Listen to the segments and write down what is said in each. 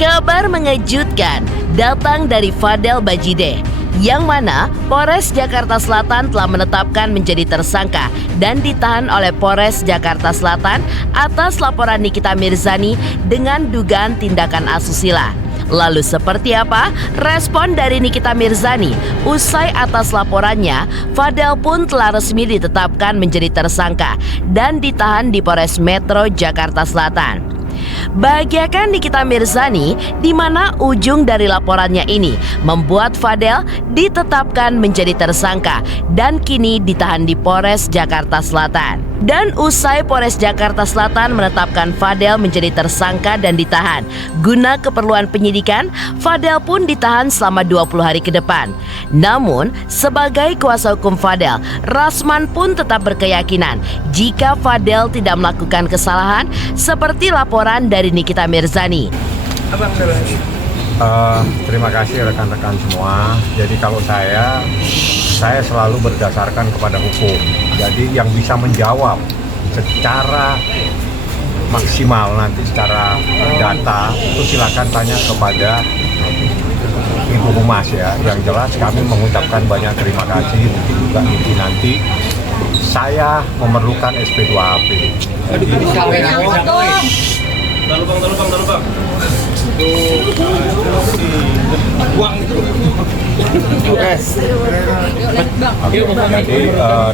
Kabar mengejutkan datang dari Fadel Bajideh, yang mana Polres Jakarta Selatan telah menetapkan menjadi tersangka dan ditahan oleh Polres Jakarta Selatan atas laporan Nikita Mirzani dengan dugaan tindakan asusila. Lalu seperti apa respon dari Nikita Mirzani? Usai atas laporannya, Fadel pun telah resmi ditetapkan menjadi tersangka dan ditahan di Polres Metro Jakarta Selatan. Bahagiakan Nikita Mirzani, di mana ujung dari laporannya ini membuat Fadel ditetapkan menjadi tersangka dan kini ditahan di Polres Jakarta Selatan. Dan usai Polres Jakarta Selatan menetapkan Fadel menjadi tersangka dan ditahan guna keperluan penyidikan, Fadel pun ditahan selama 20 hari ke depan. Namun, sebagai kuasa hukum Fadel, Rasman pun tetap berkeyakinan jika Fadel tidak melakukan kesalahan seperti laporan dari Nikita Mirzani. Terima kasih rekan-rekan semua. Jadi kalau saya selalu berdasarkan kepada hukum. Jadi yang bisa menjawab secara maksimal nanti secara data itu silakan tanya kepada Ibu Humas ya. Yang jelas kami mengucapkan banyak terima kasih, mungkin juga nanti saya memerlukan SP2AP. Jadi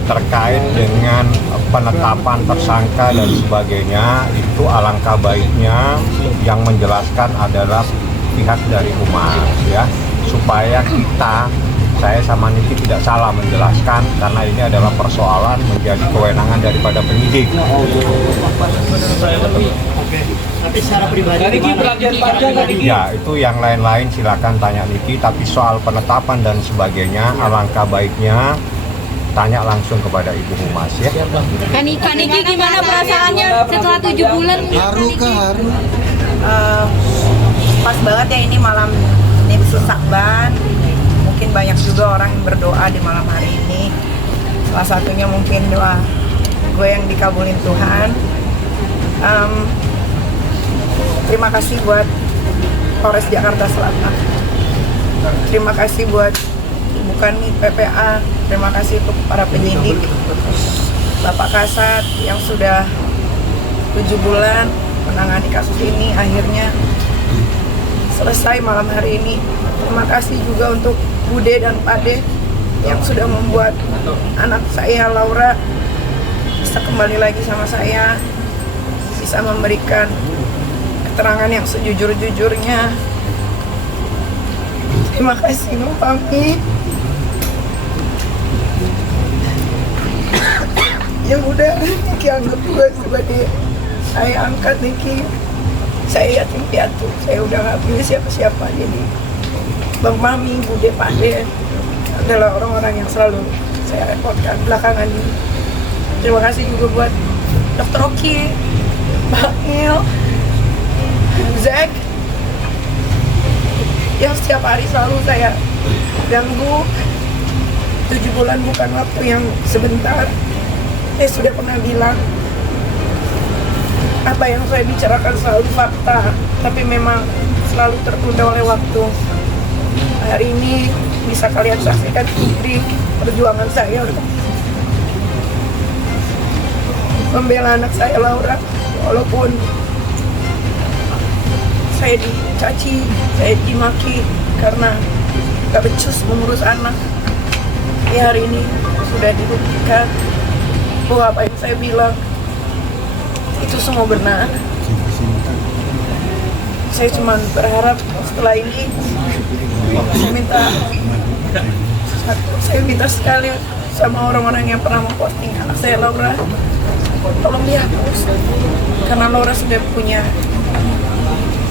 terkait dengan penetapan tersangka dan sebagainya, itu alangkah baiknya yang menjelaskan adalah pihak dari Humas ya, supaya saya sama Niki tidak salah menjelaskan, karena ini adalah persoalan menjadi kewenangan daripada penyidik. Tapi secara pribadi Ya, itu yang lain-lain silakan tanya Niki, tapi soal penetapan dan sebagainya alangkah baiknya tanya langsung kepada Ibu Humas ya. Niki gimana perasaannya setelah 7 bulan? Haru. Pas banget ya ini malam Nisfu Sakban. Mungkin banyak juga orang yang berdoa di malam hari ini. Salah satunya mungkin doa gue yang dikabulin Tuhan. Terima kasih buat Polres Jakarta Selatan. Terima kasih buat bukan PPA. Terima kasih untuk para penyidik, Bapak Kasat yang sudah 7 bulan menangani kasus ini, akhirnya selesai malam hari ini. Terima kasih juga untuk Bude dan Pade yang sudah membuat anak saya Laura bisa kembali lagi sama saya, bisa memberikan keterangan yang sejujur-jujurnya. Terima kasih Mbak Pami yang udah Niki anggap gue sebagai saya angkat Niki. Saya yatim piatu, saya udah gak punya siapa-siapa. Jadi Bang Mami, Bude, Pade adalah orang-orang yang selalu saya repotkan belakangan ini. Terima kasih juga buat Dr. Oki, Bang Il, Zack, yang setiap hari selalu saya ganggu. 7 bulan bukan waktu yang sebentar. Saya sudah pernah bilang apa yang saya bicarakan selalu fakta, tapi memang selalu tertunda oleh waktu. Hari ini bisa kalian saksikan sendiri perjuangan saya untuk membela anak saya Laura. Walaupun saya dicaci, saya dimaki karena gak becus mengurus anak. Ya hari ini sudah dibuktikan bahwa apa yang saya bilang itu semua benar. Saya cuma berharap setelah ini saya minta sekali sama orang-orang yang pernah memposting anak saya Laura, tolong dihapus, karena Laura sudah punya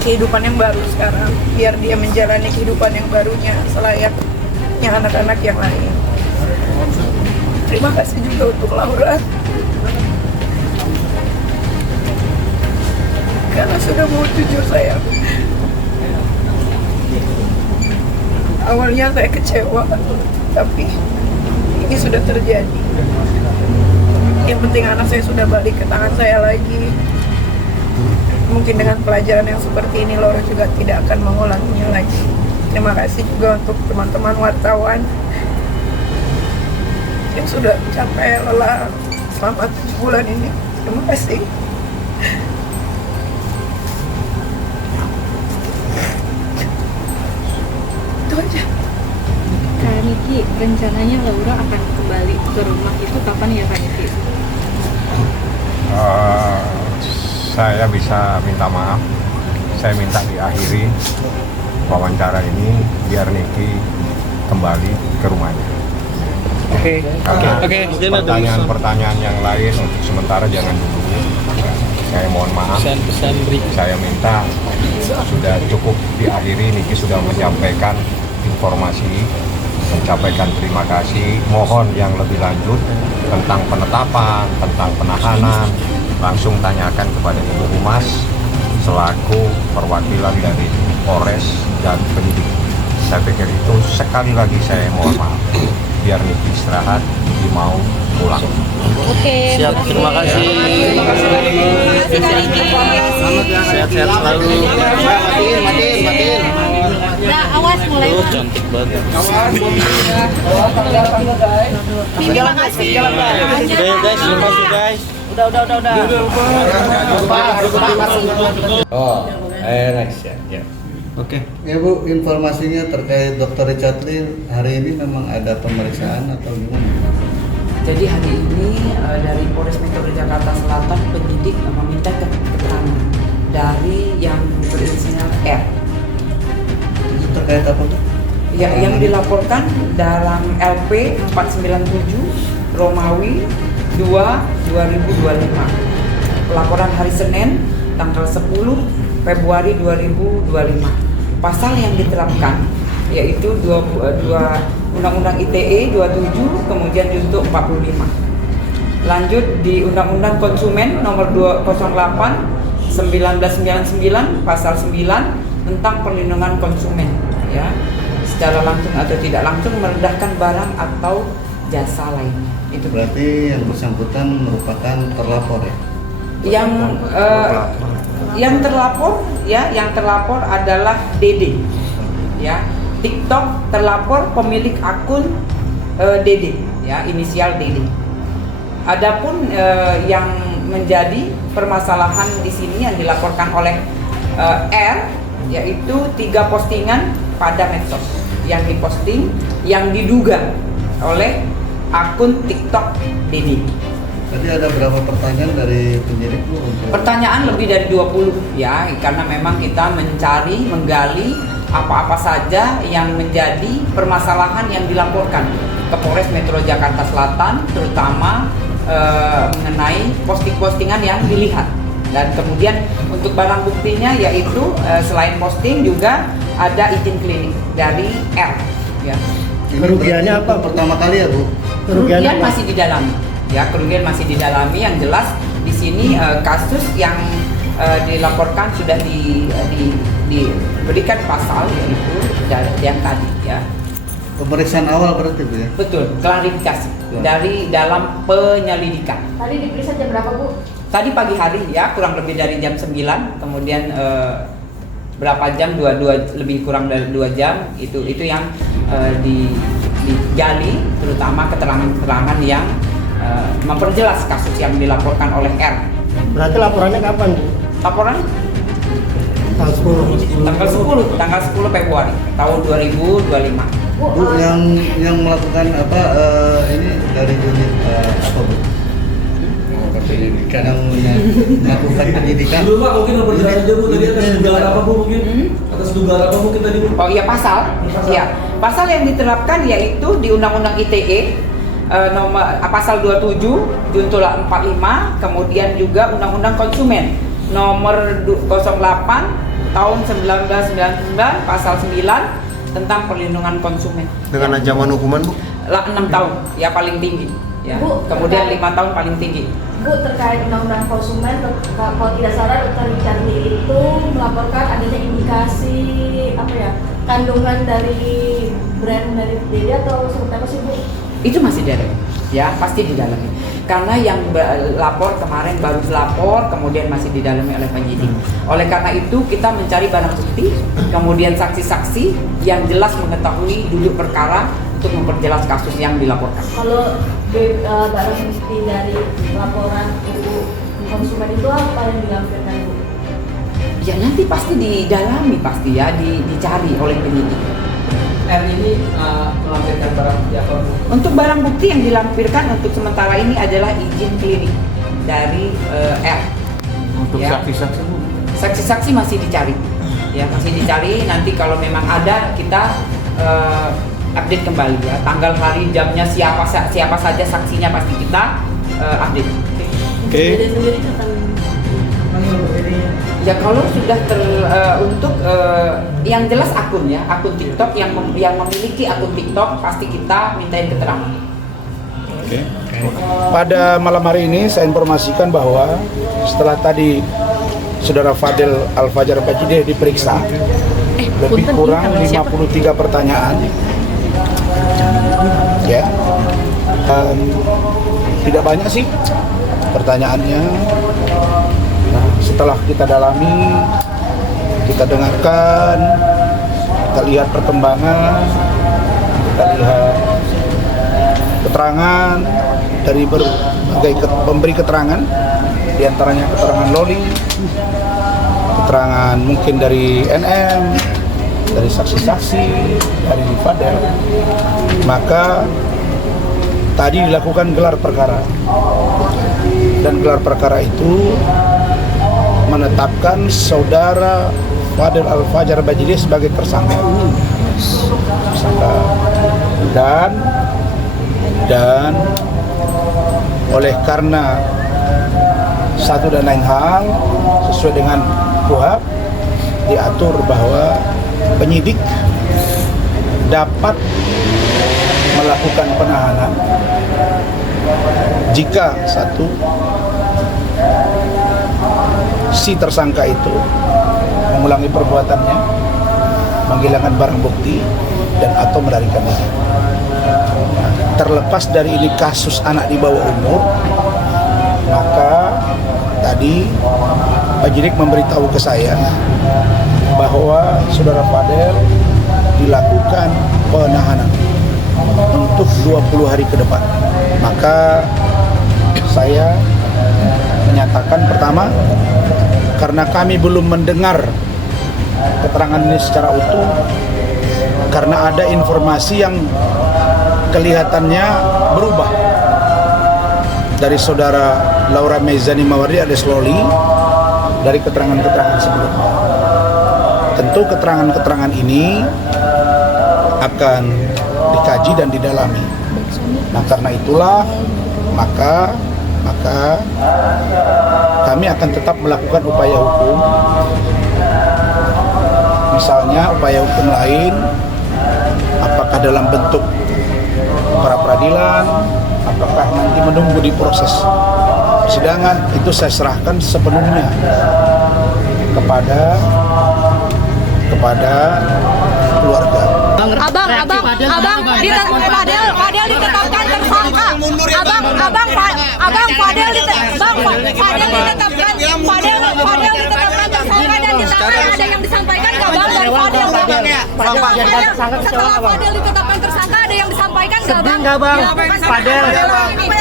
kehidupan yang baru sekarang, biar dia menjalani kehidupan yang barunya selayaknya anak-anak yang lain. Terima kasih juga untuk Laura karena sudah mau jujur saya. Awalnya saya kecewa, tapi ini sudah terjadi. Yang penting anak saya sudah balik ke tangan saya lagi. Mungkin dengan pelajaran yang seperti ini Laura juga tidak akan mengulanginya lagi. Terima kasih juga untuk teman-teman wartawan yang sudah mencapai lelah selama 7 bulan ini. Terima kasih. Itu aja. Kak Niki, rencananya Laura akan kembali ke rumah itu kapan ya Kak Niki? Saya bisa minta maaf. Saya minta diakhiri wawancara ini biar Niki kembali ke rumahnya. Karena pertanyaan-pertanyaan yang lain untuk sementara jangan dulu. Saya mohon maaf. Saya minta sudah cukup diakhiri. Niki sudah menyampaikan informasi, menyampaikan terima kasih. Mohon yang lebih lanjut tentang penetapan, tentang penahanan, langsung tanyakan kepada Ibu Humas selaku perwakilan dari Polres dan penyidik. Saya pikir itu sekali lagi saya mohon maaf. Biar Niki istirahat, Niki mau pulang. Oke. Siap, terima kasih. Terima kasih Kak Niki. Sehat-sehat selalu. Matiin. Nah, awas mulai. Cantik banget. Jalan kasih. Oke guys, terima kasih guys. Next ya. Oke. Ya Bu, informasinya terkait Dr. Richard Lee hari ini memang ada pemeriksaan atau gimana? Jadi hari ini dari Polres Metro Jakarta Selatan penyidik meminta keterangan dari yang berinisial R. Itu terkait apa tuh? Ya, yang dilaporkan dalam LP 497 Romawi 2 2025. Pelaporan hari Senin tanggal 10 Februari 2025. Pasal yang diterapkan yaitu Undang-Undang ITE 27 kemudian junto 45. Lanjut di Undang-Undang Konsumen nomor 208 1999 pasal 9 tentang perlindungan konsumen, ya, secara langsung atau tidak langsung merendahkan barang atau jasa lainnya. Itu Berarti yang bersangkutan merupakan terlapor ya? Yang terlapor adalah DD, ya. TikTok terlapor pemilik akun DD, ya, inisial DD. Adapun yang menjadi permasalahan di sini yang dilaporkan oleh R, yaitu 3 postingan pada medsos yang diposting yang diduga oleh akun TikTok DD. Tadi ada berapa pertanyaan dari penyidik Bu? Pertanyaan lebih dari 20 ya, karena memang kita mencari, menggali apa-apa saja yang menjadi permasalahan yang dilaporkan ke Polres Metro Jakarta Selatan, terutama mengenai posting-postingan yang dilihat. Dan kemudian untuk barang buktinya yaitu selain posting juga ada izin klinik dari R, ya. Kerugiannya apa? Pertama kali ya Bu? Kerugian masih didalami. Ya, kerugian masih didalami. Yang jelas di sini kasus yang dilaporkan sudah diberikan pasal yaitu yang tadi, ya. Pemeriksaan awal berarti Bu ya? Betul, klarifikasi dari dalam penyelidikan. Tadi diperiksa jam berapa Bu? Tadi pagi hari ya, kurang lebih dari jam 9, kemudian berapa jam, lebih kurang dari 2 jam itu yang digali, terutama keterangan-keterangan yang memperjelas kasus yang dilaporkan oleh R. Berarti laporannya kapan, Bu? Laporan tanggal 10 Februari tahun 2025. Bu, yang melakukan apa ini dari unit apa Bu? Yang melakukan penyidikan. Dulu Pak, mungkin berjelas aja Bu, tadi atas dugaan apa Bu mungkin? Atas dugaan apa mungkin tadi Bu? Oh iya, pasal. Ya, pasal yang diterapkan yaitu di Undang-Undang ITE nomor pasal 27 junto 45, kemudian juga Undang-Undang Konsumen nomor 08 tahun 1999 pasal 9 tentang perlindungan konsumen. Dengan ancaman hukuman Bu? 6 tahun ya paling tinggi, ya. Bu, Kemudian 5 tahun paling tinggi. Bu, terkait undang-undang konsumen, kalau tidak salah Dr. Richard Lee itu melaporkan adanya indikasi kandungan dari brand dari DD atau seperti apa sih Bu? Itu masih didalami, ya pasti didalami. Karena yang lapor kemarin baru lapor, kemudian masih didalami oleh penyidik. Oleh karena itu kita mencari barang bukti, kemudian saksi-saksi yang jelas mengetahui duduk perkara untuk memperjelas kasus yang dilaporkan. Kalau barang bukti dari laporan ibu konsumen itu apa yang dilampirkan Bu? Ya nanti pasti didalami, pasti ya dicari oleh penyidik. R ini melampirkan barang bukti apa? Untuk barang bukti yang dilampirkan untuk sementara ini adalah izin klinik dari R. Untuk Ya. saksi-saksi Bu? Saksi-saksi masih dicari, ya masih dicari. Nanti kalau memang ada kita update kembali ya. Tanggal, hari, jamnya, siapa saja saksinya pasti kita update. Jadi sendiri akan Ya kalau sudah untuk yang jelas akun ya, akun TikTok yang memiliki akun TikTok pasti kita mintain keterangan. Pada malam hari ini saya informasikan bahwa setelah tadi Saudara Fadel Al-Fajar Bajideh diperiksa, lebih kurang 53 pertanyaan. Ya. Tidak banyak sih pertanyaannya. Nah, setelah kita dalami, kita dengarkan, kita lihat perkembangan, kita lihat keterangan dari berbagai pemberi keterangan, diantaranya keterangan Loli, keterangan mungkin dari NM, dari saksi-saksi, dari Fadel. Maka tadi dilakukan gelar perkara, dan gelar perkara itu menetapkan Saudara Fadel Al-Fajar Bajideh sebagai tersangka. Dan oleh karena satu dan lain hal sesuai dengan KUHP diatur bahwa penyidik dapat melakukan penahanan jika satu si tersangka itu mengulangi perbuatannya, menghilangkan barang bukti, dan atau melarikan diri. Nah, terlepas dari ini kasus anak di bawah umur, maka tadi penyidik memberitahu ke saya bahwa Saudara Fadel dilakukan penahanan untuk 20 hari ke depan. Maka saya menyatakan pertama, karena kami belum mendengar keterangan ini secara utuh, karena ada informasi yang kelihatannya berubah dari Saudara Laura Mezani Mawardi alias Loli dari keterangan-keterangan sebelumnya. Tentu keterangan-keterangan ini akan dikaji dan didalami. Nah, karena itulah maka kami akan tetap melakukan upaya hukum. Misalnya upaya hukum lain, apakah dalam bentuk pra peradilan, apakah nanti menunggu di proses persidangan, itu saya serahkan sepenuhnya kepada keluarga. Abang ditetapkan tersangka. Abang Fadel ditetapkan dan ada yang disampaikan nggak Bang dari Fadel? Setelah Fadel ditetapkan tersangka ada yang disampaikan nggak Bang? Nggak Bang,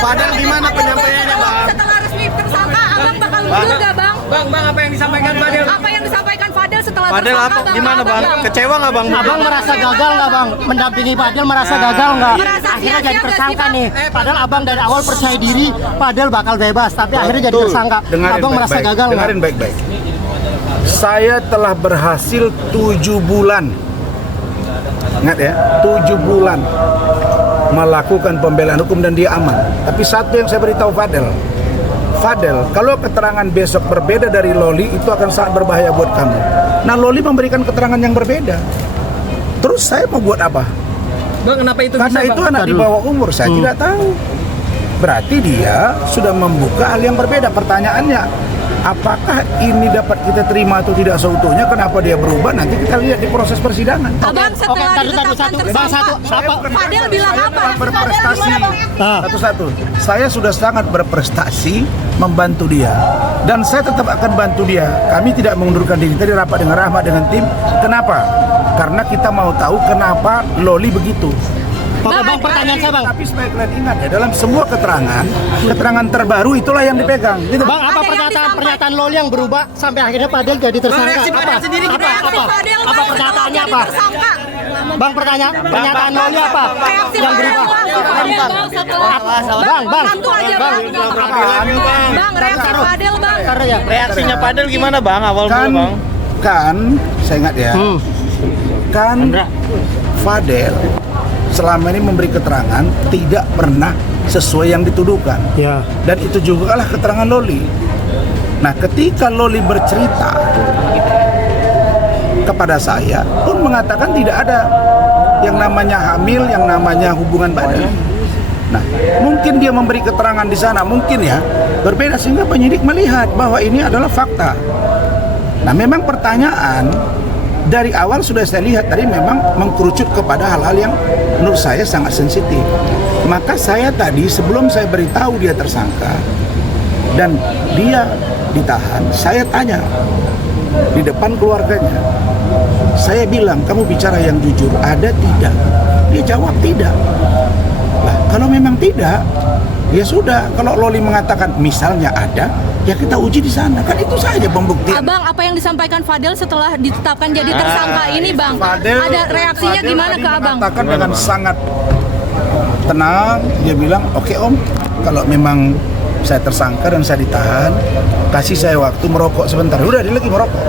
Fadel gimana penyampaiannya Bang? Setelah resmi tersangka, Abang bakal mundur nggak Bang? Bang apa yang disampaikan Fadel? Apa yang disampaikan Fadel setelah Fadel tersangka? apa? Gimana Bang? Kecewa nggak Bang? Abang merasa gagal nggak Bang? Mendampingi Fadel merasa gagal nggak? Merasa Akhirnya jadi sia-sia tersangka nggak sih, nih. Padahal Abang dari awal percaya diri Fadel bakal bebas, tapi akhirnya jadi tersangka. Abang merasa gagal nggak? Dengarin baik-baik. Saya telah berhasil 7 bulan. Ingat ya, 7 bulan melakukan pembelaan hukum dan dia aman. Tapi satu yang saya beritahu Fadel, kalau keterangan besok berbeda dari Loli, itu akan sangat berbahaya buat kamu. Nah, Loli memberikan keterangan yang berbeda. Terus saya mau buat apa? Bang, kenapa itu Karena bisa, itu Bang? anak di bawah umur, saya tidak tahu. Berarti dia sudah membuka hal yang berbeda. Pertanyaannya, Apakah ini dapat kita terima atau tidak seutuhnya? Kenapa dia berubah? Nanti kita lihat di proses persidangan. Abang setelah ditetapkan tersangka, Fadel bilang apa? Berprestasi. Satu-satu. Saya sudah sangat berprestasi membantu dia. Dan saya tetap akan bantu dia. Kami tidak mengundurkan diri. Tadi rapat dengan Rahmat dengan tim. Kenapa? Karena kita mau tahu kenapa Loli begitu. Bang, pertanyaan saya, Bang. Tapi supaya kalian ingat ya, dalam semua keterangan terbaru itulah yang dipegang. Gitu. Bang, apa pernyataan Loli yang berubah sampai akhirnya Fadel jadi tersangka? Apa pernyataannya apa? Bang, pernyataan Loli apa? Yang berubah? Bang, reaksi Fadel, Bang. Reaksinya Fadel gimana bang awal mula bang? Kan, saya ingat ya. Kan Fadel selama ini memberi keterangan tidak pernah sesuai yang dituduhkan. Ya. Dan itu juga lah keterangan Loli. Nah, ketika Loli bercerita kepada saya pun mengatakan tidak ada yang namanya hamil, yang namanya hubungan badan. Nah, mungkin dia memberi keterangan di sana, mungkin ya berbeda sehingga penyidik melihat bahwa ini adalah fakta. Nah, memang pertanyaan dari awal sudah saya lihat tadi memang mengkerucut kepada hal-hal yang menurut saya sangat sensitif. Maka saya tadi sebelum saya beritahu dia tersangka dan dia ditahan, saya tanya di depan keluarganya. Saya bilang, kamu bicara yang jujur, ada tidak? Dia jawab tidak. Nah, kalau memang tidak, ya sudah. Kalau Loli mengatakan misalnya ada, ya kita uji di sana. Kan itu saja pembuktian. Abang, apa yang disampaikan Fadel setelah ditetapkan jadi tersangka ini, Bang? Ada reaksinya gimana ke Abang? Mengatakan dengan sangat tenang, dia bilang, oke Om, kalau memang saya tersangka dan saya ditahan, kasih saya waktu merokok sebentar. Udah, dia lagi merokok.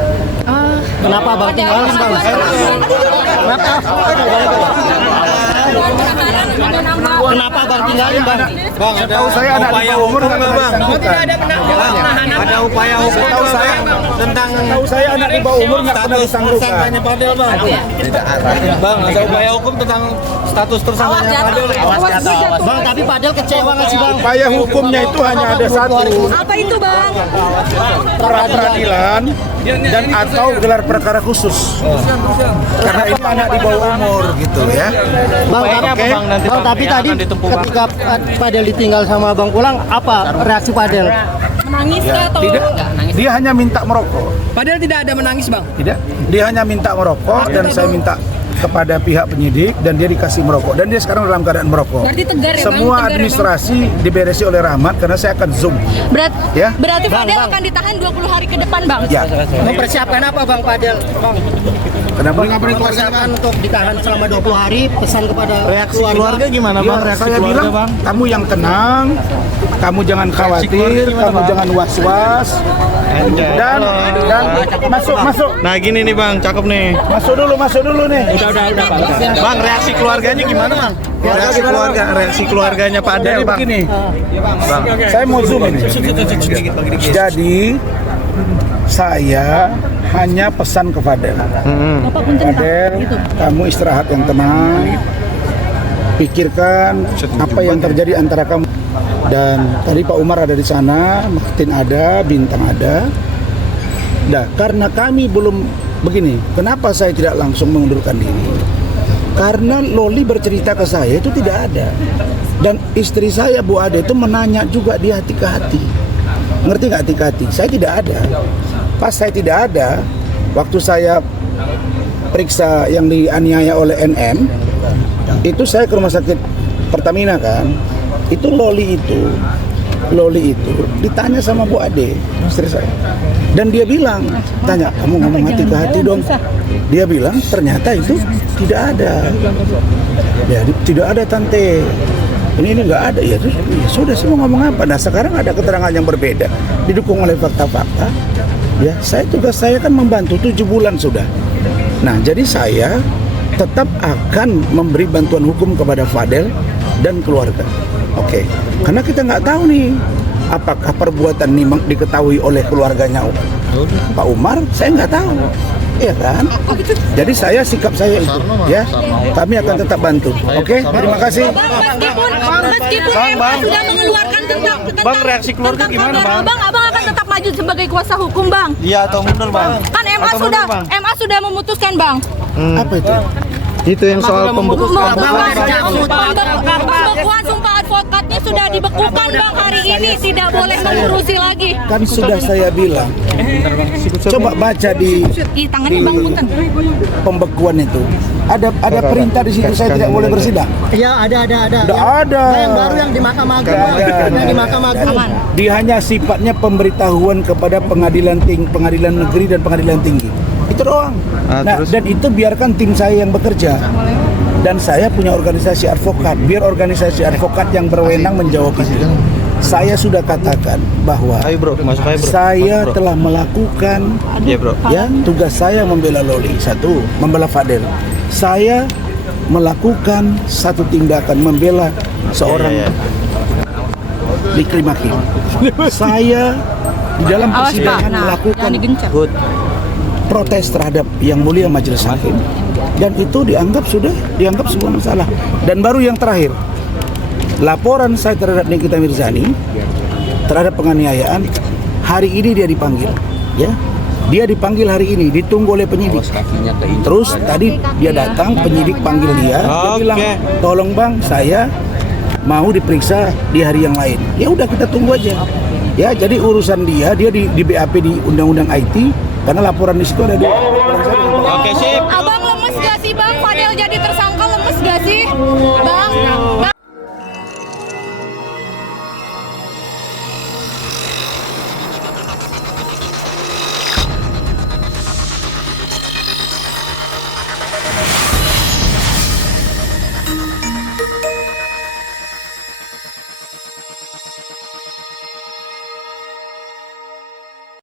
Kenapa Bang tinggalin, Bang? Kenapa Bang tinggalin, Bang? Bang, tahu saya anak di bawah umur nggak Bang? Ada upaya hukum Tahu saya tentang anak di bawah umur nggak pernah disanggukan. tersangkanya Fadel bang. Tidak ada. Bang, ada upaya hukum tentang status tersangkanya Fadel. Bang, tapi Fadel kecewa nggak sih, Bang? Upaya hukumnya itu hanya ada satu, Apa itu, Bang? peradilan dan atau gelar perkara khusus. Karena itu anak di bawah umur gitu ya. Bang, Oke. Bang, tapi tadi ketika Fadel ditinggal sama Bang Pulang, apa reaksi Fadel? Menangis Ya, atau tidak. Dia hanya minta merokok. Padahal tidak ada menangis, Bang. Tidak. Dia hanya minta merokok dan saya minta kepada pihak penyidik dan dia dikasih merokok dan dia sekarang dalam keadaan merokok. Berarti tegar ya, Bang? Semua Tegar ya, Bang? administrasi diberesi oleh Rahmat karena saya akan zoom. Ya. Berarti Fadel akan ditahan 20 hari ke depan, Bang? Ya. Mempersiapkan apa Bang Fadel? Bang, Kenapa? mempersiapkan untuk ditahan selama 20 hari, pesan kepada Reaksi keluarga gimana bang? Ya, Reaksi saya keluarga bilang, bang? kamu yang tenang, kamu jangan khawatir, gimana, kamu Bang? jangan was-was, dan masuk. Nah gini nih bang, cakep nih. Masuk dulu nih. Udah Pak. Bang, reaksi keluarganya gimana bang? Reaksi keluarganya Fadel bang. Begini, saya mau zoom ini. Jadi saya hanya pesan ke Fadel. Fadel, kamu istirahat yang tenang. Pikirkan apa yang terjadi antara kamu. Dan tadi Pak Umar ada di sana, Martin ada, Bintang ada. Nah, karena kami belum begini, kenapa saya tidak langsung mengundurkan diri? Karena Loli bercerita ke saya itu tidak ada. Dan istri saya Bu Ade itu menanya juga di hati ke hati. Ngerti nggak hati ke hati? Saya tidak ada. Pas saya tidak ada, waktu saya periksa yang dianiaya oleh NM, itu saya ke rumah sakit Pertamina kan. Itu Loli itu ditanya sama Bu Ade, istri saya. Dan dia bilang, tanya, kamu ngomong hati ke hati dong. Dia bilang, ternyata itu tidak ada. Ya, tidak ada tante. Ini nggak ada. Ya, terus, ya sudah semua ngomong apa? Nah, sekarang ada keterangan yang berbeda, didukung oleh fakta-fakta. Ya, tugas saya kan membantu 7 bulan sudah. Nah, jadi saya tetap akan memberi bantuan hukum kepada Fadel dan keluarga. Oke, karena kita nggak tahu nih apakah perbuatan ini diketahui oleh keluarganya Pak Umar, saya nggak tahu, ya kan? Jadi sikap saya itu, ya, kami akan tetap bantu. Oke, terima kasih. Meskipun MA sudah mengeluarkan tentang Bang, reaksi keluarga gimana, Bang? Abang akan tetap maju sebagai kuasa hukum, Bang. Iya atau mundur, Bang? Kan MA sudah memutuskan, Bang. Apa itu? Itu yang soal pembekuan. Pembekuan sumpah advokatnya sudah dibekukan, Bang, hari ini tidak boleh mengurusi lagi. Kan sudah saya bilang. Coba baca di Tangannya Bang Punten. pembekuan itu. Ada perintah di situ saya tidak boleh bersidang. Iya, ada. Udah ada. Yang baru yang di Mahkamah Agung, Bang. Yang di Mahkamah Agung. Dia hanya sifatnya pemberitahuan kepada pengadilan negeri dan pengadilan tinggi. Itu doang. Nah, dan itu biarkan tim saya yang bekerja. Dan saya punya organisasi advokat. Biar organisasi advokat yang berwenang menjawab itu. Saya sudah katakan bahwa saya telah melakukan tugas saya membela Loli. Satu, membela Fadel. Saya melakukan satu tindakan membela seorang Likri Makim. Saya di dalam persidangan melakukan protes terhadap Yang Mulia Majelis Hakim, dan itu dianggap sebuah masalah. Dan baru yang terakhir, laporan saya terhadap Nikita Mirzani terhadap penganiayaan, hari ini dia dipanggil, ya. Dia dipanggil hari ini, ditunggu oleh penyidik. Terus tadi dia datang, penyidik panggil dia bilang, tolong Bang, saya mau diperiksa di hari yang lain. Ya udah, kita tunggu aja. Ya, jadi urusan dia di BAP di Undang-Undang IT, karena laporan di situ ada dua. Abang lemes gak sih, Bang? Fadel jadi tersangka lemes gak sih, Bang?